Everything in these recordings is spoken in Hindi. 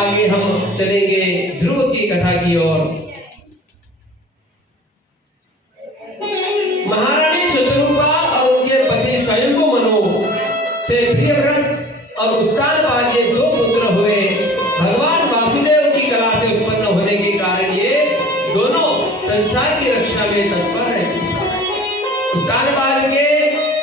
आगे हम चलेंगे ध्रुव की कथा की ओर। महारानी शत्रुपा और उनके पति स्वयंभू मनु से प्रियव्रत और उत्तानपाद ये दो पुत्र हुए। भगवान वासुदेव की कला से उत्पन्न होने के कारण ये दोनों संसार की रक्षा में तत्पर रहते। उत्तानपाद के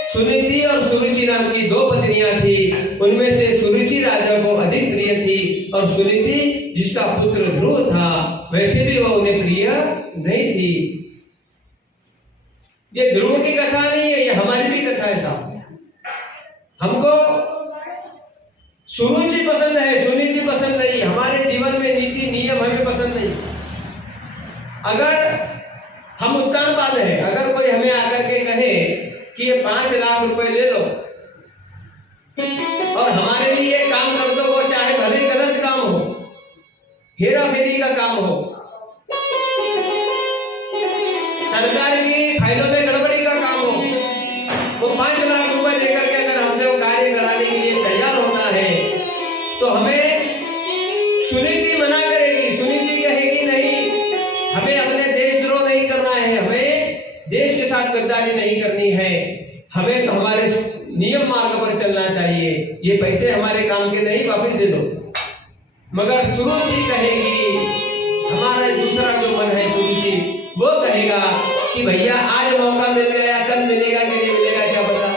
सुनीति और सुरुचि नाम की दो पत्नियां थी। उनमें से सुरुचि राजा को अधिक प्रिय थी और सुनीति जिसका पुत्र ध्रुव था वैसे भी वह उन्हें प्रिय नहीं थी। ये ध्रुव की कथा नहीं है, ये हमारी भी कथा है साहब। हमको सुरुचि पसंद है, सुनीति पसंद नहीं। हमारे जीवन में नीति नियम हमें पसंद नहीं। अगर हम उत्तानपाद है, अगर कोई हमें आकर के कहे कि ये 5 लाख रुपए ले लो और हमारे लिए काम कर दो, वो चाहे भले गलत काम हो, हेरा फेरी का काम हो, सरकार की फाइलों में गड़बड़ी का काम हो, वो 5 लाख रुपए लेकर के अगर हमसे वो कार्य कराने के लिए तैयार होता है तो हमें सुनीति मना करेगी। सुनीति कहेगी नहीं, हमें अपने देशद्रोह नहीं करना है, हमें देश के साथ गद्दारी नहीं करनी है, हमें तो हमारे नियम मार्ग पर चलना चाहिए, ये पैसे हमारे काम के नहीं, वापस दे दो। मगर सुरुचि कहेगी, हमारा दूसरा जो मन है सुरुचि, वो कहेगा कि भैया आज मौका मिल गया, कल मिलेगा कि नहीं मिलेगा क्या पता।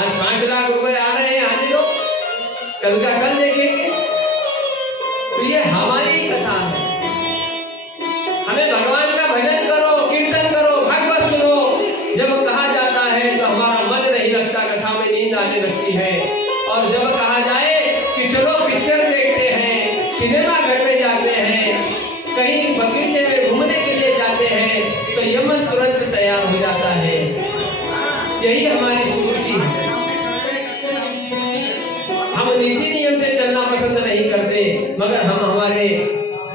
आज 5 लाख रुपए आ रहे हैं, आज दो, कल का कल देखेंगे। तो ये हमारी कथा है। हमें भगवान का भजन करो, कीर्तन करो, भागवत सुनो। जब कहा जाता है तो हमारा मन नहीं लगता, कथा में नींद आने लगती है। और जब कहा जाए कि चलो पिक्चर देखते हैं, सिनेमा घर में जाते हैं, कहीं बगीचे में घूमने के लिए जाते हैं, तो यमन तुरंत तैयार हो जाता है। यही हमारी सुरुचि है। हम नीति नियम से चलना पसंद नहीं करते, मगर हम हमारे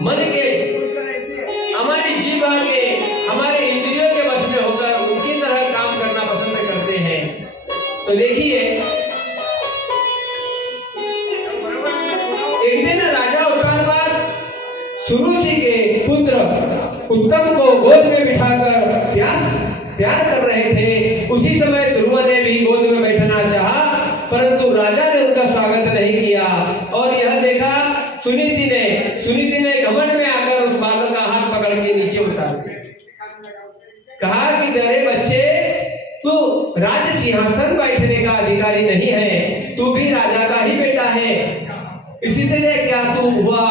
मन के, हमारी जीवा के, हमारे इंद्रियों के वश में होकर उनकी तरह काम करना पसंद करते हैं। तो देखिए, एक दिन राजा उत्तानपाद सुरुचि के पुत्र उत्तम को गोद में बिठाकर प्यार कर रहे थे। उसी समय ध्रुव ने भी गोद में बैठना चाहा, परंतु राजा ने उनका स्वागत नहीं किया। और यह देखा सुनीति ने घमंड में आकर उस बालक का हाथ पकड़ के नीचे उतार कहा कि अरे बच्चे, तू राज सिंहासन बैठने का अधिकारी नहीं है, तू भी राजा का ही बेटा है। इसी से क्या तू हुआ,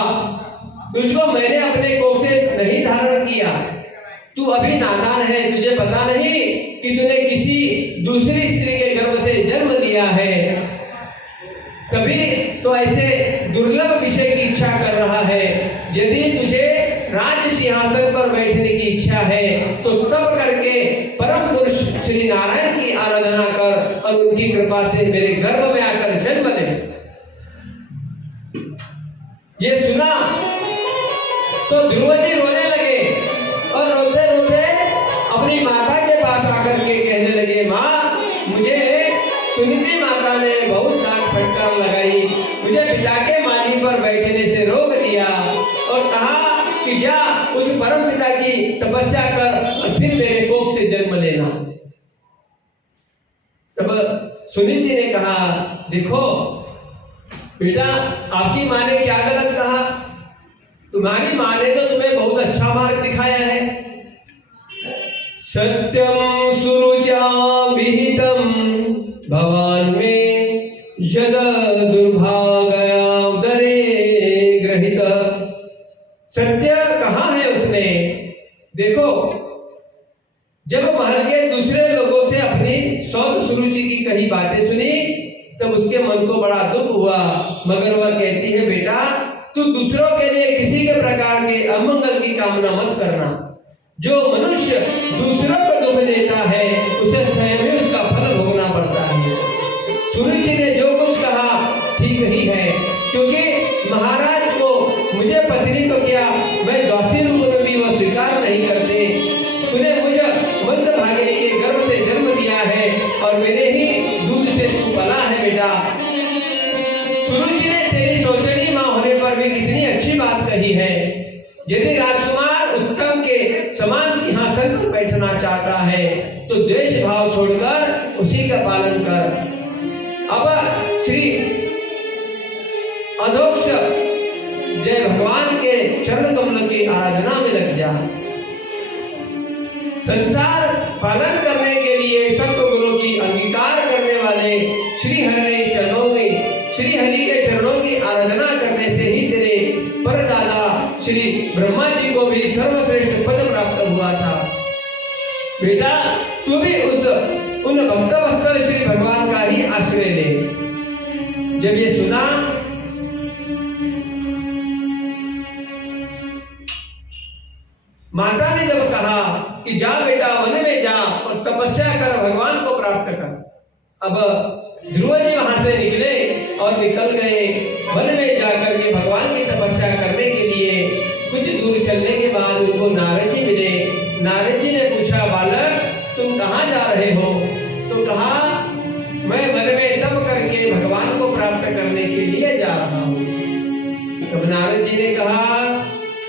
तुझको मैंने अपने कोख से नहीं धारण किया, तू अभी नादान है, तुझे पता नहीं कि तूने किसी दूसरी स्त्री के गर्भ से जन्म लिया है। कभी तो ऐसे दुर्लभ विषय की इच्छा कर रहा है। यदि तुझे राज सिंहासन पर बैठने की इच्छा है तो तब करके परम पुरुष श्री नारायण की आराधना कर और उनकी कृपा से मेरे गर्भ में आकर जन्म ले। ये सुना तो ध्रुव जी रोने लगे और रोते रोते अपनी माता के पास आकर के कहने लगे, माँ, मुझे सुनीति माता ने बहुत डांट फटकार लगाई, मुझे पिता के माटी पर बैठने से रोक दिया और कहा कि जा उस परम पिता की तपस्या कर और फिर मेरे कोख से जन्म लेना। तब सुनीति ने कहा, देखो बेटा, आपकी माँ ने क्या गलत कहा? तुम्हारी माँ ने तो तुम्हें बहुत अच्छा मार्ग दिखाया है। सत्यम सुरुचा विहितम भवान में यद दुर्भाग्या उदरे ग्रहित। सत्य कहाँ है उसने? देखो, जब महल के दूसरे लोगों से अपनी सौत सुरुचि की कही बातें सुनी तब उसके मन को बड़ा दुख हुआ, मगर वह कहती है, बेटा, तू दूसरों के लिए किसी के प्रकार के अमंगल की कामना मत करना। जो मनुष्य दूसरों को दुख देता है उसे स्वयं ही उसका फल भोगना पड़ता है। सुरुचि ने जो कुछ कहा ठीक ही है, क्योंकि महाराज को मुझे पत्नी तो क्या, मैं दासी रूप में भी वह स्वीकार नहीं करते। तूने मुझे मंद भागिनी के गर्भ से जन्म दिया है और मेरे ही दूध से तू पला है बेटा। सुरुचि ने तेरी सोचनी माँ होने पर भी कितनी अच्छी बात कही है। यदि राजकुमार उत्तम के समान सिंहासन पर बैठना चाहता है तो द्वेष भाव छोड़कर उसी का पालन कर। अब श्री अधोक्ष जय भगवान के चरण कमल की आराधना में लग जा। संसार पालन करने के लिए सत्वगुरु की अंगीकार करने वाले श्री हरि के चरणों की आराधना करने से ही तेरे परदादा श्री ब्रह्मा जी को भी सर्वश्रेष्ठ पद प्राप्त हुआ था। बेटा तू भी उन भक्त वत्सल श्री भगवान का ही आश्रय ले। जब ये सुना माता ने जब कहा कि जा बेटा वन में जा और तपस्या कर भगवान को प्राप्त कर। अब ध्रुव जी वहां से निकले और निकल गए वन में जाकर के भगवान की तपस्या करने के लिए। कुछ दूर चलने के बाद उनको नारद जी मिले। नारद जी ने पूछा बालक तुम कहाँ जा रहे हो? तो कहा मैं वन में तप करके भगवान को प्राप्त करने के लिए जा रहा हूँ। तब नारद जी ने कहा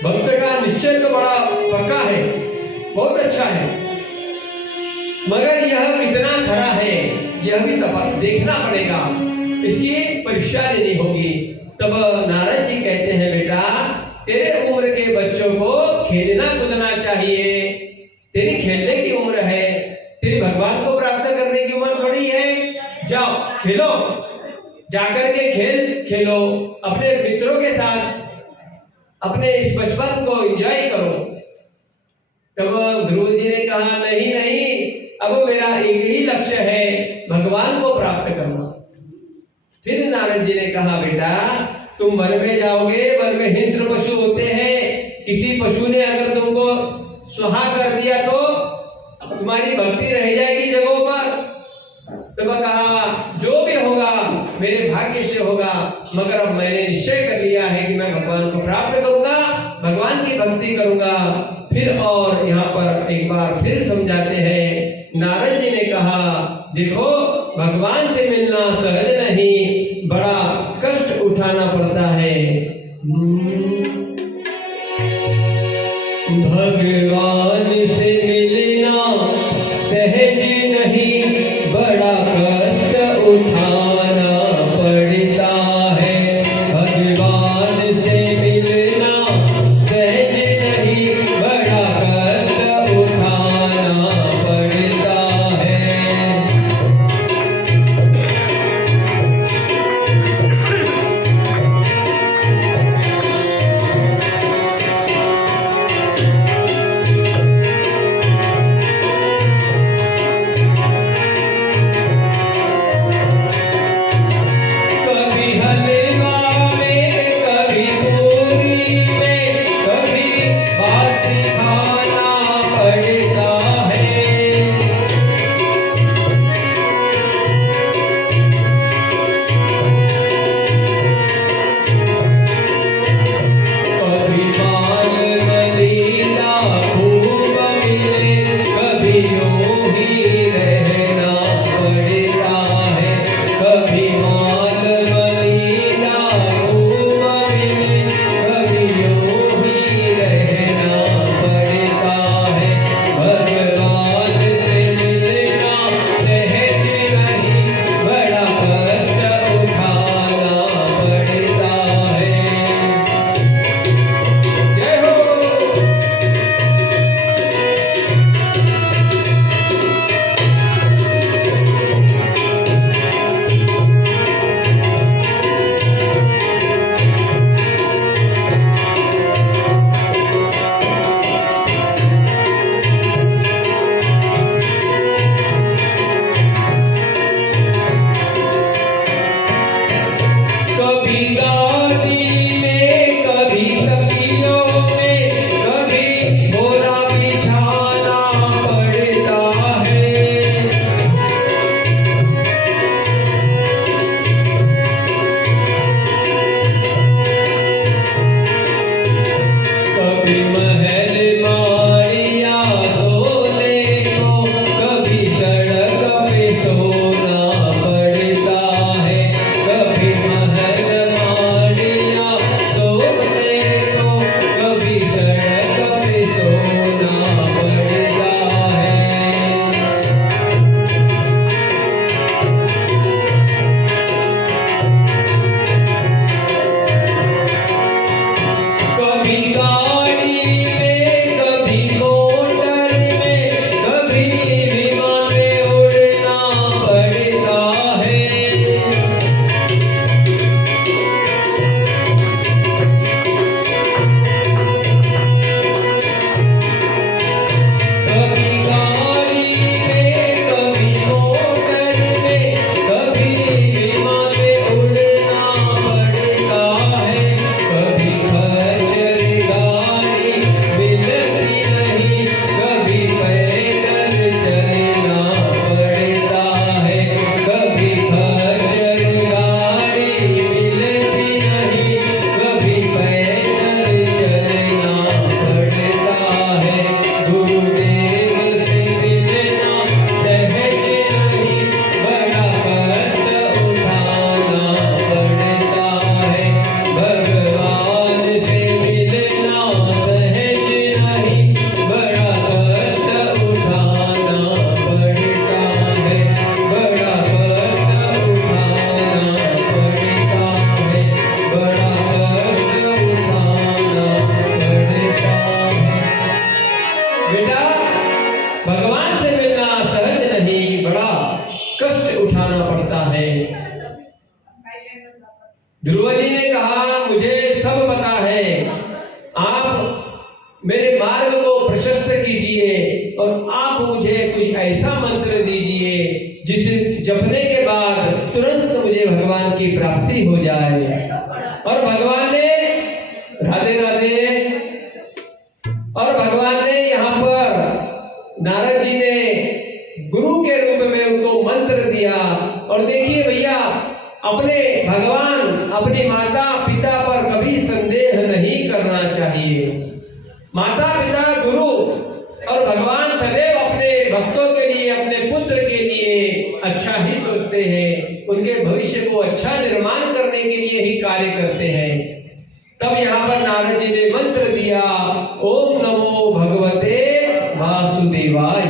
भक्त का निश्चय तो बड़ा पक्का है, बहुत अच्छा है, मगर यह कितना खरा है यह भी देखना पड़ेगा, इसकी परीक्षा लेनी होगी। तब नारद जी कहते हैं बेटा तेरे उम्र के बच्चों को खेलना कूदना चाहिए, तेरी खेलने की उम्र है, तेरी भगवान को प्राप्त करने की उम्र थोड़ी है। जाओ खेलो, जाकर के खेलो अपने मित्रों के साथ, अपने इस बचपन को एंजॉय करो। तब ध्रुव जी ने कहा नहीं नहीं, अब मेरा एक ही लक्ष्य है भगवान को प्राप्त करना। फिर नारद जी ने कहा बेटा तुम वन में जाओगे, वन में हिंस्र पशु होते हैं, किसी पशु ने अगर तुमको सुहा कर दिया तो तुम्हारी भक्ति रह जाएगी जगहों पर। तब कहा जो भी होगा मेरे भाग्य से होगा, मगर अब मैंने निश्चय कर लिया है कि मैं भगवान को प्राप्त करूंगा, भगवान की भक्ति करूंगा। फिर और यहाँ पर एक बार फिर समझाते हैं। नारद जी ने कहा देखो भगवान से मिलना सहज नहीं, बड़ा कष्ट उठाना पड़ता है। भगवान से मिलना सहज नहीं, बड़ा कष्ट उठाना पड़ता है। भगवान से मिलना सहज नहीं, बड़ा कष्ट उठाना पड़ता है। मुझे भगवान की प्राप्ति हो जाए। और भगवान ने राधे राधे, और भगवान ने यहाँ पर नारद जी ने गुरु के रूप में उनको मंत्र दिया। और देखिए भैया, अपने भगवान अपनी माता पिता पर कभी संदेह नहीं करना चाहिए। माता पिता गुरु और भगवान सदैव अपने भक्तों के लिए, अपने पुत्र के लिए अच्छा ही सोचते हैं, उनके भविष्य को अच्छा निर्माण करने के लिए ही कार्य करते हैं। तब यहाँ पर नारद जी ने मंत्र दिया, ओम नमो भगवते वासुदेवाय।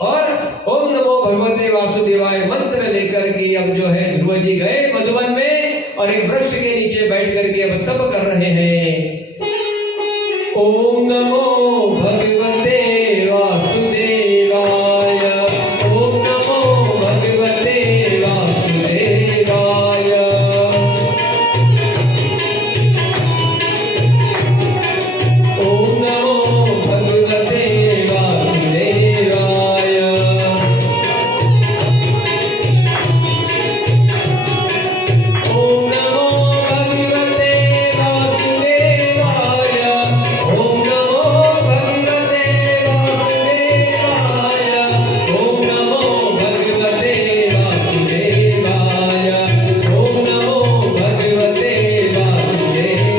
और ओम नमो भगवते वासुदेवाय मंत्र लेकर के अब जो है ध्रुव जी गए मधुवन में और एक वृक्ष के नीचे बैठ करके अब तप कर रहे हैं। ओम नमो भगवते वासुदेवाय, ओम नमो भगवते वासुदेवाय। ओम नमो भगवते वासुदेवाय। ओम नमो भगवते वासुदेवाय। ओम नमो भगवते वासुदेवाय। ओम नमो भगवते वासुदेवाय। ओम नमो भगवते वासुदेवाय।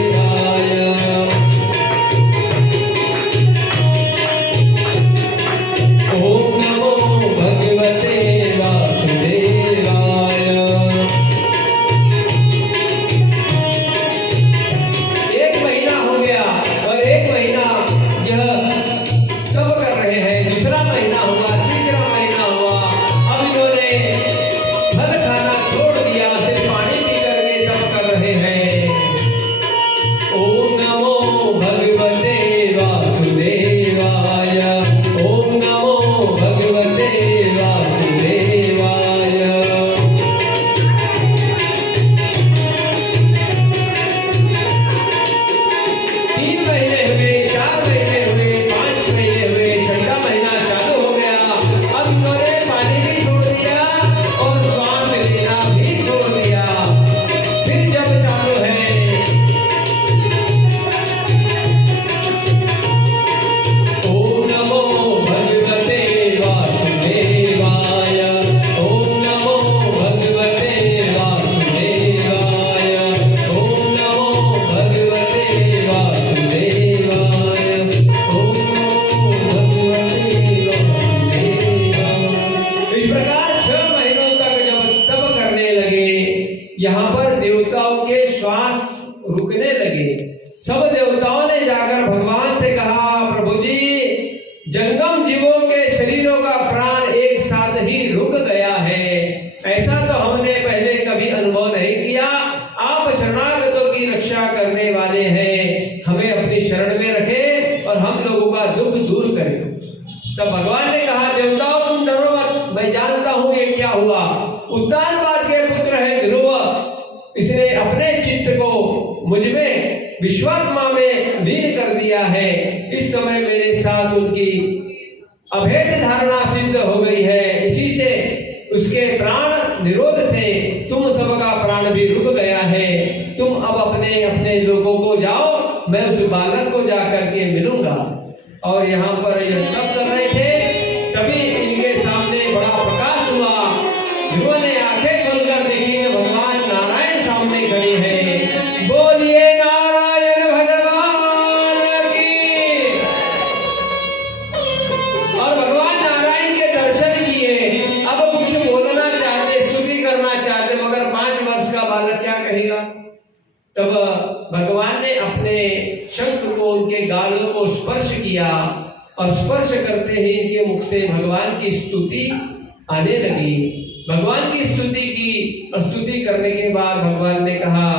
ओम नमो भगवते वासुदेवाय। एक महीना हो गया और एक महीना यह तप कर रहे हैं, दूसरा महीना हुआ, तीसरा महीना हुआ। अब इन्होंने फल खाना छोड़ दिया, सिर्फ पानी पी करके तप कर रहे हैं। ओम नमो भगवते वासुदेवाय। ओम नमो भगवते वासुदेवाय। 3 महीने हुए, 4 महीने हुए, 5 महीने हुए, 6वां महीना चालू हो गया। अब इन्होंने पानी भी छोड़ दिया और श्वास लेना भी छोड़ दिया। फिर जब चालू है, ओम नमो भगवते वासुदेवाय। ओम नमो भगवते वासुदेवाय। ओम नमो भगवते वासुदेवाय। ओम नमो भगवते वासुदेवाय। इस प्रकार 6 महीनों तक जब तप करने लगे, यहाँ पर देवताओं के श्वास रुकने लगे। सब देवताओं ने जाकर भगवान से कहा, प्रभु जी, जंगम जीवों के शरीरों का प्राण एक साथ ही रुक गया है। ऐसा तो हमने पहले कभी अनुभव नहीं किया। आप शरणागतों की रक्षा करने वाले हैं, हमें अपनी शरण में रखें और हम लोगों का दुख दूर करें। तब भगवान ने कहा, देवताओं तुम डरो मत, मैं जानता हूं ये क्या हुआ। उत्तानपाद के पुत्र है ध्रुव, इसने अपने चित्त को मुझ में विश्वात्मा में लीन कर दिया है। इस समय मेरे साथ उनकी अभेद धारणा सिद्ध हो गई है। इसी से उसके प्राण निरोध से तुम सबका प्राण भी रुक गया है। तुम अब अपने अपने लोगों को जाओ, मैं उस बालक को जाकर के मिलूंगा। और यहाँ पर यह सब कर रहे थे, तभी इनके सामने बड़ा प्रकाश हुआ। ध्रुव ने आंखें खोलकर देखी कि भगवान नारायण सामने खड़े हैं। बोलिए नारायण भगवान की। और भगवान नारायण के दर्शन किए। अब कुछ बोलना चाहते, स्तुति करना चाहते, मगर 5 वर्ष का बालक क्या कहेगा। तब भगवान ने अपने शंख को उनके गालों को स्पर्श किया और स्पर्श करते ही इनके मुख से भगवान की स्तुति आने लगी। भगवान की स्तुति की और स्तुति करने के बाद भगवान ने कहा,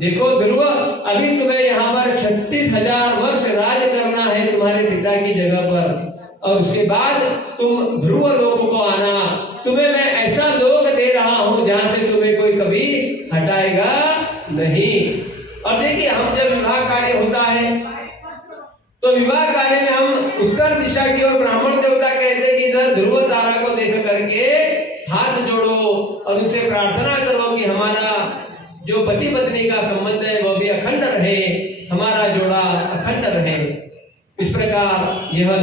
देखो ध्रुव, अभी तुम्हें यहाँ पर 36,000 वर्ष राज करना है तुम्हारे पिता की जगह पर, और उसके बाद तुम ध्रुव लोक को आना। तुम्हें मैं ऐसा लोक दे रहा हूँ जहाँ से तुम्हें कोई कभी हटाएगा नहीं। और देखिए, हम जब विवाह कार्य होता है तो विवाह कार्य में हम उत्तर दिशा की ओर ब्राह्मण देवता कहते हैं कि इधर ध्रुव तारा को देख करके हाथ जोड़ो और उनसे प्रार्थना करो हमारा जो पति पत्नी का संबंध है वह भी अखंड रहे, हमारा जोड़ा अखंड रहे। इस प्रकार यह